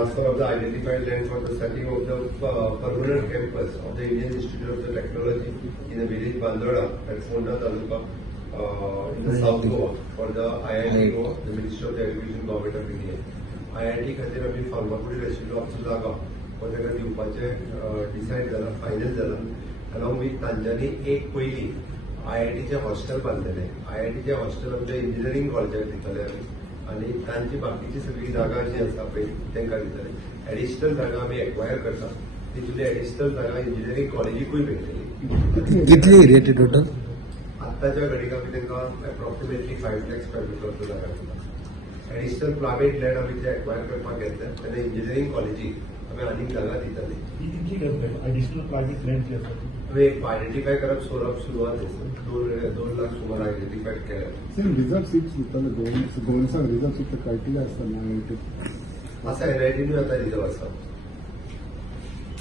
transfer of the identified land for the setting of the permanent campus of the Indian Institute of the Technology in the village Bandoda, that's Honda Taluka, in the South Goa, for the IIT Goa, the Ministry of the Education, Government of India. IIT खातीर आमी फार्मागुडी आशिल्लो आमचो जागा हो ताका दिवपाचें decide जाला, final जाला. अलॉंग विथ तांच्यांनी एक पयलीं IITचें हॉस्टेल बांदलेलें. IITचें हॉस्टेल आमच्या इंजिनियरींग कॉलेजाक दितले आमी आनी तांची बाकीची सगळी जागा जी आसा पळय तांकां दितले. एडिशनल जागा आमी एक्वायर करता, तितूंतली एडिशनल जागा इंजिनियरींग कॉलेजीकूय मेळटली. कितली एरिया ती टोटल? आत्ताच्या घडीक आमी तांकां एप्रॉक्सिमेटली 5 लाख स्क्वेअर मिटरचो जागा दिता. एडिशनल प्रायवेट लँड आमी जे एक्वायर करपाक घेतले तेन्ना इंजिनियरींग कॉलेजीक आमी आनीक जागा दितली. एडिशनल प्रायवेट लँड जी आसा आमी आयडेंटिफाय करप सुरवात आसा. 2 लाख सुमार आयडेंटिफाय केल्या. सेम रिजर्व सीट्स दिताले गोवन्साक रिजर्व सीट क्रायटेरिया आसता आसा NIT न्हू आतां रिजर्व आसा.